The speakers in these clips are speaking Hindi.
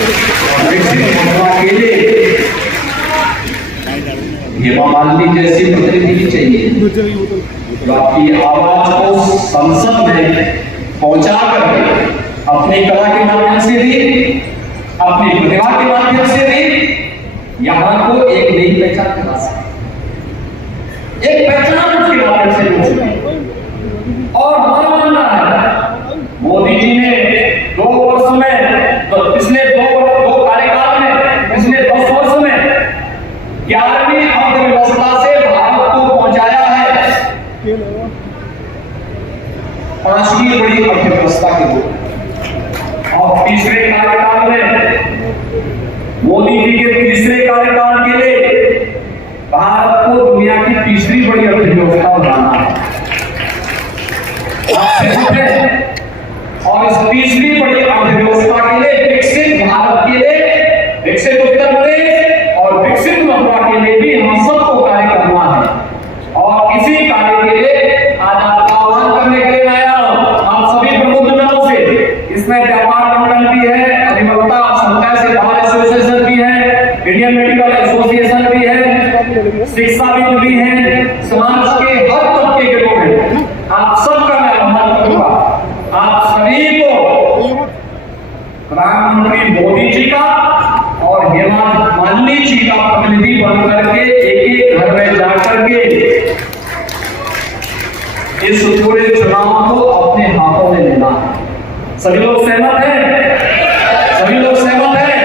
विकसित मथुरा के लिए हेमा मालिनी जैसी प्रतिनिधि चाहिए जो आपकी आवाज को संसद में पहुंचा करके अपनी कला के माध्यम से भी, अपनी प्रतिभा के माध्यम से भी यहाँ को एक नई पहचान दिला सके, एक पहचान उसके माध्यम से मिल सके। और हमारा मानना है मोदी जी ने 2 वर्ष में, तो पिछले 2 कार्यकाल में, पिछले 10 वर्ष में 11वीं अर्थव्यवस्था से भारत को पहुंचाया है 5वीं बड़ी अर्थव्यवस्था के रूप में। और तीसरे कार्यकाल में, मोदी जी के तीसरे कार्यकाल के लिए भारत को दुनिया की तीसरी बड़ी अर्थव्यवस्था बनाना है। और इस तीसरी बड़ी अर्थव्यवस्था के लिए, विकसित भारत के लिए, विकसित उत्तर प्रदेश और विकसित मथुरा के लिए भी हम सबको कार्य करना है। और इसी कार्य के लिए आज आपका आह्वान करने के लिए आया हूं, आप सभी प्रमुख जनों से। इसमें व्यापार मंडल भी है, अधिवक्ता समुदाय से बाहर एसोसिएशन भी है, इंडियन मेडिकल एसोसिएशन भी है, शिक्षाविद भी है, समाज के हर तबके के लोग हैं। आप सबका मैं आह्वान करूंगा, आप सभी को प्रधानमंत्री मोदी जी का और हेमा मालिनी जी का प्रतिनिधि बनकर के एक घर में जाकर के इस पूरे चुनाव को अपने हाथों में लेना है। सभी लोग सहमत हैं? सभी लोग सहमत हैं?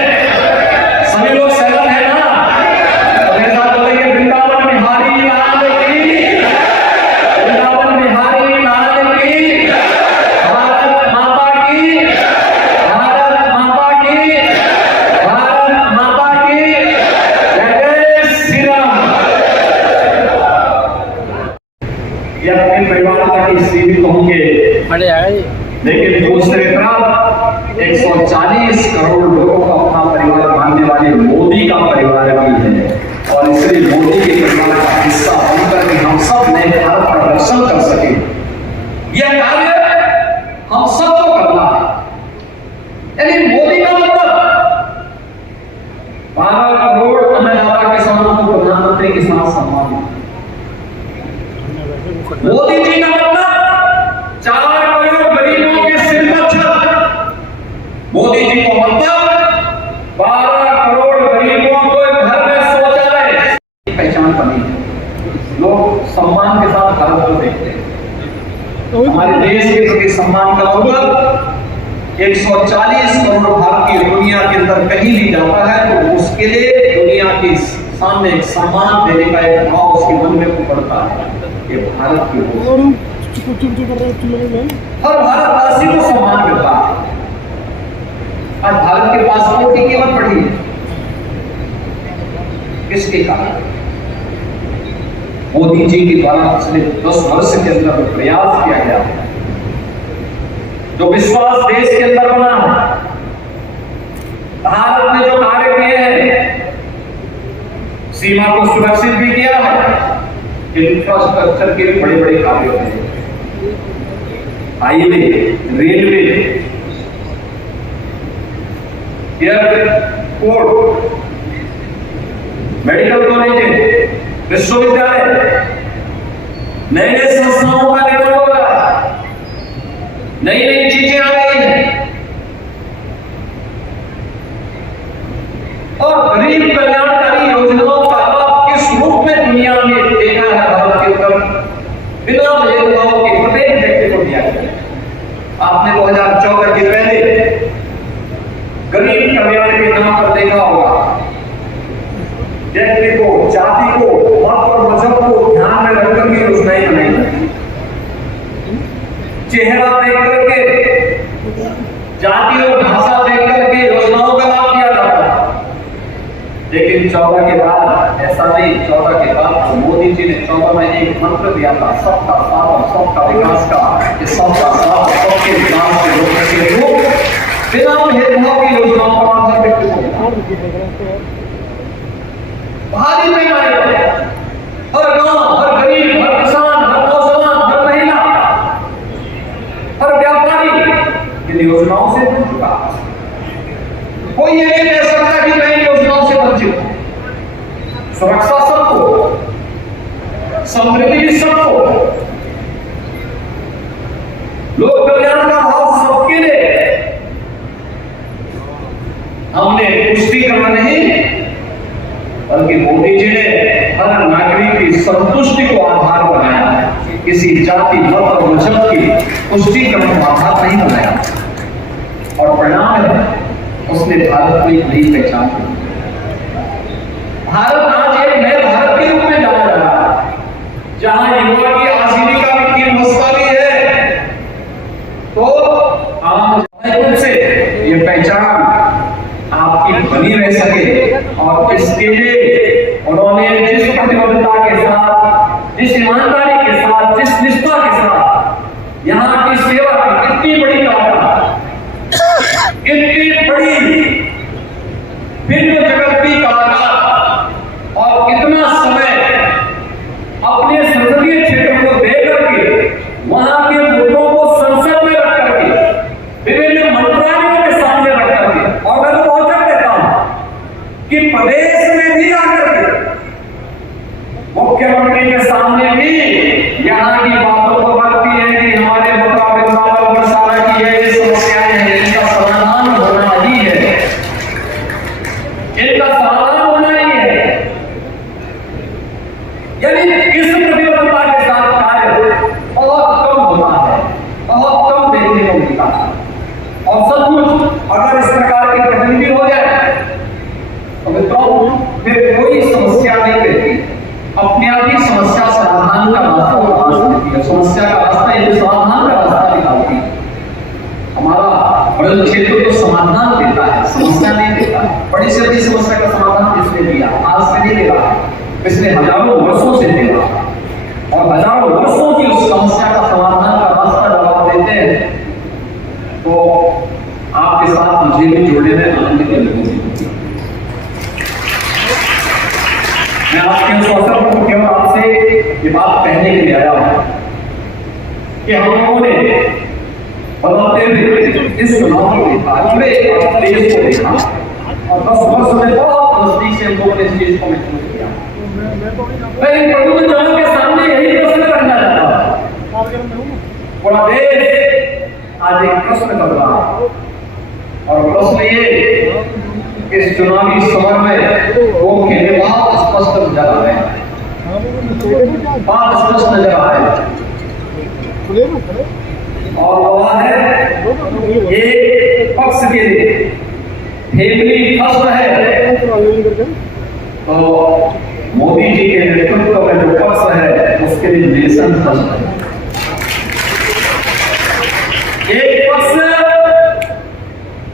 सभी लोग सहमत हैं ना? तो मेरे साथ बोलेंगे वृंदावन बिहारी लाल की, वृंदावन बिहारी लाल की, भारत माता की, भारत माता की, भारत माता की, जय श्री राम। ये अपने परिवार तक ही सीमित होंगे, लेकिन दूसरे तरफ 140 करोड़ लोगों का अपना परिवार मानने वाले मोदी का परिवार भी है। और इसलिए मोदी के परिवार का हिस्सा बनकर के हम सब नए भारत का रक्षण कर सके, यह कार्य हम सबको करना है। यानी मोदी का मतलब 12 करोड़ अन्नदाता किसानों को प्रधानमंत्री किसान सम्मान, मोदी जी का मतलब 4 करोड़ गरीबों के सिर पर छत, मोदी जी को मतलब 12 करोड़ गरीबों को घर में शौचालय। पहचान बनी है, लोग सम्मान के साथ भारत को देखते हैं। हमारे देश के प्रति सम्मान का मतलब 140 करोड़ भारतीय दुनिया के अंदर कहीं भी जाता है तो उसके लिए दुनिया के सामने एक सम्मान देने का एक भाव उसके मन में पड़ता है। ये भारत की हर भारतवासी को सम्मान मिलता है। आज भारत के पासपोर्ट की कीमत बढ़ी है, किसके कारण? मोदी जी के द्वारा पिछले 10 वर्ष के अंदर प्रयास किया गया है, जो विश्वास देश के अंदर बना है। भारत ने जो कार्य किए हैं, सीमा को सुरक्षित भी किया है, इंफ्रास्ट्रक्चर के भी बड़े बड़े कार्य हुए हैं, highway, railway, airport, medical college, विश्वविद्यालय, नए नए संस्थाओं का निर्माण हो रहा है, नई नई चीजें आ रही हैं। और गरीब कल्याणकारी योजनाओं का लाभ किस रूप में दुनिया में देखा है भारत के ऊपर, बिना भेदभाव के प्रत्येक व्यक्ति को दिया गया। आपने 2014 के पहले गरीब कल्याण के नाम पर देखा होगा, व्यक्ति को, जाति को, मत और मजहब को ध्यान में रखकर के योजनाएं बनाई, चेहरा देख करके, जाति और भाषा देख करके योजनाओं का लाभ दिया जाता है। लेकिन 14 के बाद ऐसा नहीं, 14 के बाद तो मोदी जी ने 14 में एक मंत्र दिया था, सबका साथ और सबका विकास का। सबका साथ और सबके विकास के लोग बिना भेदभाव की योजनाओं का माध्यम व्यक्ति को भारी पैमाने पर हर गांव, हर गरीब, हर किसान, हर नौजवान, हर महिला, हर व्यापारी इन योजनाओं से जुड़ चुका। कोई ये नहीं कह सकता कि मैं इन योजनाओं से वंचित हूं। सुरक्षा सबको, समृद्धि सबको, लोक कल्याण का भाव सबके लिए। हमने पुष्टिकरण नहीं बल्कि मोदी जी ने हर नागरिक की संतुष्टि को आधार बनाया है, किसी जाति मत और मजहब की पुष्टिकरण को आधार नहीं बनाया। और परिणाम है उसने भारत को एक नई पहचान दी। भारत आज एक नए भारत के रूप में जाना जा रहा है, जहां युवा की आजीविका की व्यवस्था भी है। तो आम रूप से ये पहचान आपकी बनी रह सके, और इसके लिए उन्होंने जिस प्रतिबद्धता के साथ, जिस ईमानदारी के साथ, जिस निष्ठा के साथ यहाँ की सेवा की कितनी बड़ी गाथा, कितनी बड़ी फिल्म जगत की कलाकार, और कितना समय अपने संसदीय क्षेत्र को देकर के वहां के मुद्दों को संसद में रख करके, विभिन्न मंत्रालयों के सामने रख करके, और मैं तो वचन देता हूं कि प्रदेश में भी आकर के मुख्यमंत्री के सामने भी यहाँ की बातों को रखती है कि हमारे बरसाना की ये समस्याएं हैं, इनका समाधान होना ही है, इनका समाधान होना ही है। यानी इस प्रतिबद्धता के साथ कार्य बहुत कम होता है, बहुत कम देखने को मिलता है। और सचमुच अगर इस प्रकार के प्रतिनिधि हो जाए तो मित्रों फिर कोई समस्या नहीं रहती, अपने आप ही समस्या समाधान का रास्ता तलाश लेती है, समस्या का रास्ता यदि समाधान का रास्ता निकालती है। हमारा बड़े क्षेत्र को समाधान देता है, समस्या नहीं देता है। बड़ी से बड़ी समस्या का समाधान किसने दिया? आज से नहीं दे रहा है, पिछले हजारों वर्षों से दे रहा है, और हजारों वर्षों की उस समस्या का समाधान का रास्ता जब आप देते हैं तो आपके साथ मुझे भी जोड़ने में आनंद की अनुभूति होती है। मैं आपके उस अवसर पर केवल आपसे ये बात कहने के लिए आया हूं कि हम लोगों ने बदलते हुए इस चुनाव को देखा, पूरे देश को देखा, और 10 वर्ष में बहुत नजदीक से हम लोगों ने इस चीज को महसूस किया। मैं इन प्रबुद्धजनों के सामने यही प्रश्न करना चाहता हूं। पूरा देश आज एक प्रश्न कर रहा है, और प्रश्न ये इस चुनावी समर में वो खेले बहुत स्पष्ट नजर आ रहे हैं, बहुत स्पष्ट नजर आ रहे हैं। और वह है ये पक्ष के लिए फैमिली फर्स्ट है, तो मोदी जी के नेतृत्व में जो पक्ष है उसके लिए नेशन फर्स्ट है। एक पक्ष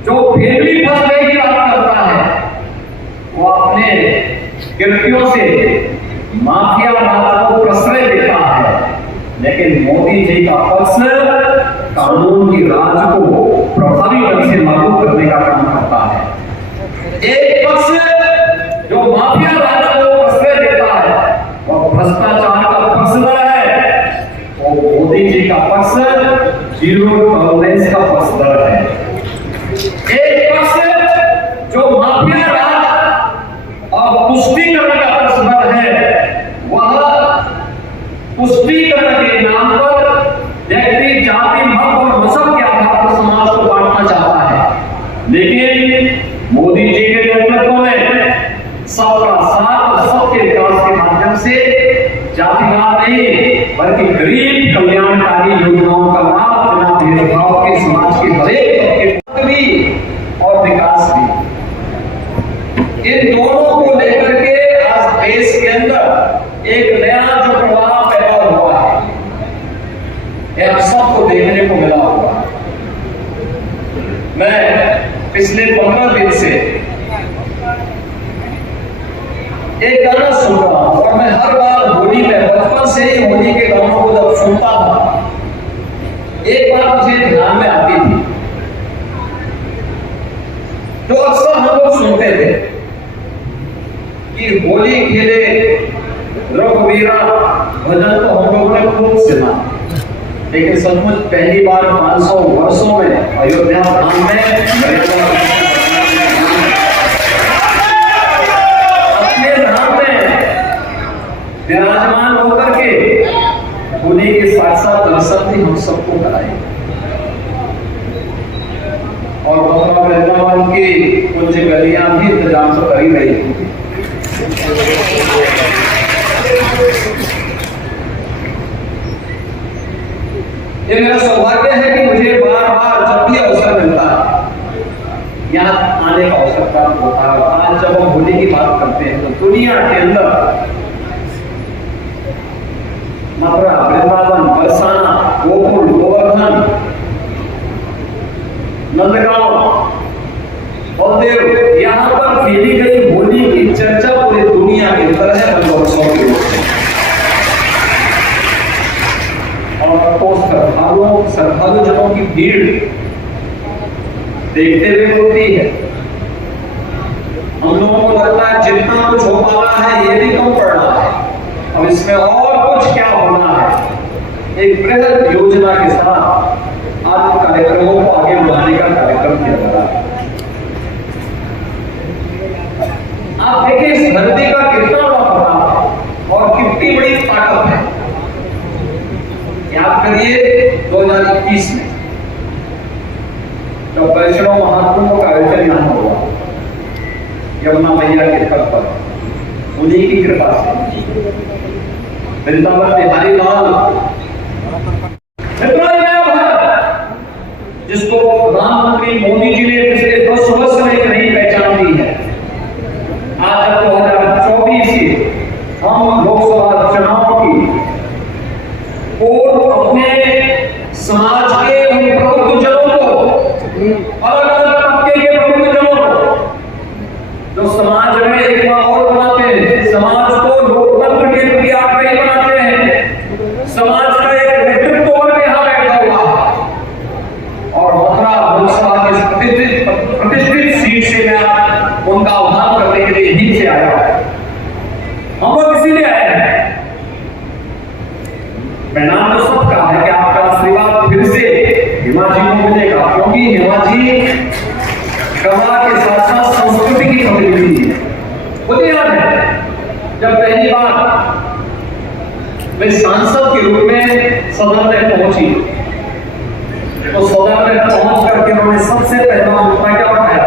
जो फैमिली फर्स्ट की बात करता है वो अपने कृत्यों से माफिया राज को प्रश्रय देता है, लेकिन मोदी जी का पक्ष कानून की राज को प्रभावी ढंग से लागू करने का काम करता है। एक पक्ष जो माफिया राज को प्रश्रय देता है और भ्रष्टाचार का पक्षधर है, और मोदी जी का पक्ष जीरो टॉलरेंस का पक्षधर है। एक पक्ष जो माफिया राज और पुष्टिकरण का पक्षधर है, वह पुष्टिकरण के नाम पर व्यक्ति जाति मत और मजहब के आधार पर समाज को बांटना चाहता है। लेकिन मोदी जी के नेतृत्व में सबका साथ और सबके विकास के माध्यम से जातिवाद नहीं बल्कि गरीब कल्याणकारी योजनाओं का लाभ बिना भेदभाव के समाज के हरेक तबके भी और विकास भी, इन दोनों को लेकर के आज देश के अंदर एक नया जो प्रवाह पैदा हुआ है, यह सबको देखने को मिला हुआ। मैं पिछले 15 दिन से एक गाना सुन रहा हूं, और मैं हर बार होली में बचपन से ही होली के गानों को जब सुनता था, एक बात मुझे ध्यान में आती थी जो अक्सर हम लोग सुनते थे कि होली खेले रघुवीरा भजन तो हम लोगों ने खूब सुना, लेकिन सचमुच पहली बार 500 वर्षों में अयोध्या धाम में होली के साथ साथ दर्शन भी हम सबको कराए और मथुरा वृंदावन की कुछ गलियां भी इंतजाम तो कर ही रही थी। ये मेरा सौभाग्य है कि मुझे बार बार जब भी अवसर मिलता है यहाँ आने का अवसर प्राप्त होता है। आज जब हम होली की बात करते हैं तो दुनिया के अंदर मथुरा वृंदावन बरसाना गोकुल गोवर्धन नंदगांव बलदेव यहाँ पर खेली गई होली की चर्चा पूरी दुनिया के अंदर है वर्षों के और तो श्रद्धालु जनों की भीड़ देखते हुए होती है। हम लोगों को लगता है जितना कुछ हो पा रहा है ये भी कम पड़ रहा है, अब इसमें और कुछ क्या होना है। एक बृहद योजना के साथ आज कार्यक्रमों को आगे बढ़ाने का कार्यक्रम किया जा रहा है। आप देखिए इस धरती का कितना बड़ा प्रभाव है और कितनी बड़ी ताकत है। याद करिए 2021 में जब वैष्णव महाकुंभ का आयोजन यहां हुआ यमुना मैया के तट पर उन्हीं की कृपा से वृंदावन बिहारी लाल जिसको प्रधानमंत्री मोदी जी ने पिछले 10 वर्ष में एक नई पहचान दी है। आज 2024 की हम लोकसभा चुनाव की और अपने समाज के उन प्रबुद्धजनों को अलग अलग तबके के प्रबुद्धजनों को जो समाज में एक माहौल बनाते हैं, समाज को लोकतंत्र के प्रति आग्रही बनाते हैं, समाज का एक नेतृत्व वर्ग यहाँ बैठा हुआ है और मथुरा लोकसभा की प्रतिष्ठित सीट से मैं उनका आह्वान करने के लिए यहीं से आया हूं। हम लोग इसीलिए आए हैं। मैं नाम तो सबका है कि आपका आशीर्वाद फिर से हिमा जी को मिलेगा, क्योंकि हिमा जी कला के साथ साथ संस्कृति की प्रतिनिधि है। मुझे याद है जब पहली बार मैं सांसद के रूप में सदन में पहुंची तो सदन में पहुंच करके उन्होंने सबसे पहला मुद्दा क्या उठाया।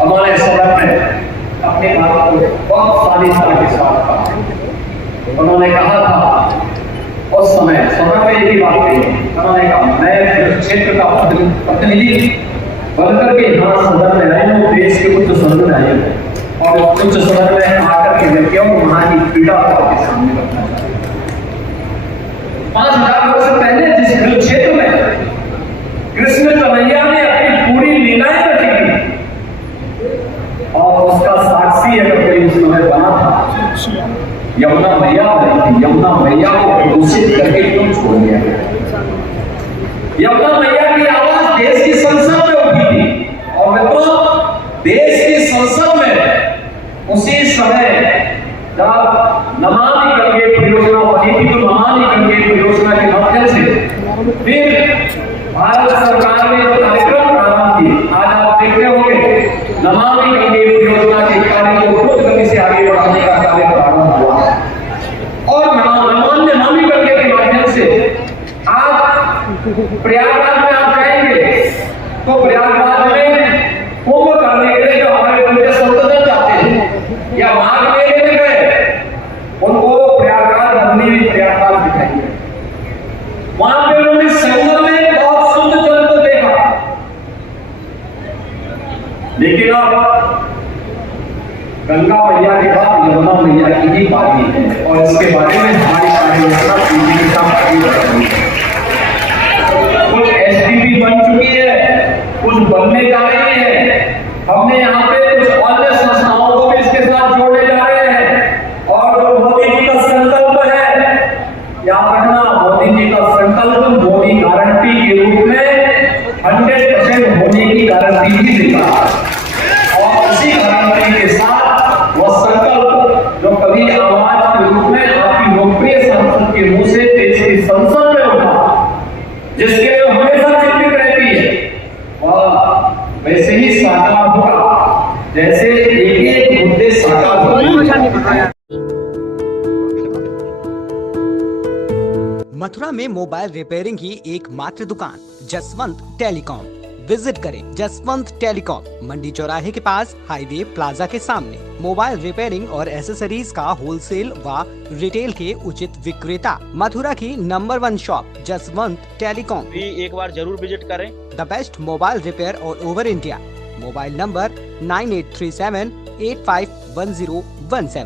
हमारे सदन में अपने बात को बहुत शालीनता के साथ कहा। उन्होंने कहा था उस समय सदन में एक ही बात कही, उन्होंने कहा मैं क्षेत्र का प्रतिनिधि बनकर के यहाँ सदन में आए हूँ, देश के उच्च सदन में आए हूँ और उच्च सदन में आकर के मैं क्यों वहां की पीड़ा आपके सामने रखना चाहता हूँ। 5000 वर्ष पहले जिस क्षेत्र में कृष्ण कन्हैया ने अपनी पूरी लीलाएं रची थी और उसका साक्षी अगर कोई उस समय बना था यमुना मैया बनी थी। यमुना मैया को प्रदूषित करके क्यों छोड़ दिया गया। यमुना मैया की आवाज देश की संसद में उठी थी और मित्रों देश की संसद में उसी समय जब नमामि गंगे परियोजना बनी थी तो नमामि गंगे परियोजना के माध्यम से फिर भारत सरकार ने जो कार्यक्रम प्रारंभ किए, आज आप देखते होंगे नमामि गंगे परियोजना के कार्य को द्रुत गति से आगे बढ़ाने का कार्य प्रारंभ हुआ और नमामि गंगे के माध्यम से आज प्रयागराज में आप जाएंगे तो प्रयागराज में कुंभ करने के लिए जो हमारे पूरे संतजन जाते हैं या माघ मेले में गए उनको प्रयागराज हमने भी प्रयागराज दिखाई है। वहां पे उन्होंने संगम में बहुत शुद्ध जल को देखा, लेकिन अब गंगा मैया के बाद यमुना मैया की ही बारी है और इसके बारे में हमारी कार्ययोजना पूरी के साथ आगे बढ़ रही है। कुछ एसडीपी बन चुकी है, कुछ बनने जा रही है। हमने यहाँ पे कुछ अन्य संस्थाओं को भी इसके साथ जोड़ने जा रहे हैं और जो मोदी जी का संकल्प है, याद रखना मोदी जी का संकल्प मोदी गारंटी के रूप में 100% होने की गारंटी भी देगा और इसी गारंटी के साथ वह संकल्प जो कभी आवाज के रूप में आपकी लोकप्रिय सांसद के मुंह से देश की संसद में उठा, जिसके लिए हमेशा चिंतित रहती है, वह वैसे ही साकार होगा जैसे एक मुद्दे साकार होते मथुरा में मोबाइल रिपेयरिंग की एकमात्र दुकान जसवंत टेलीकॉम। विजिट करें जसवंत टेलीकॉम, मंडी चौराहे के पास, हाईवे प्लाजा के सामने। मोबाइल रिपेयरिंग और एसेसरीज का होलसेल व रिटेल के उचित विक्रेता। मथुरा की नंबर 1 शॉप जसवंत टेलीकॉम। भी एक बार जरूर विजिट करें। The best mobile repair all over India. Mobile number 9837851017।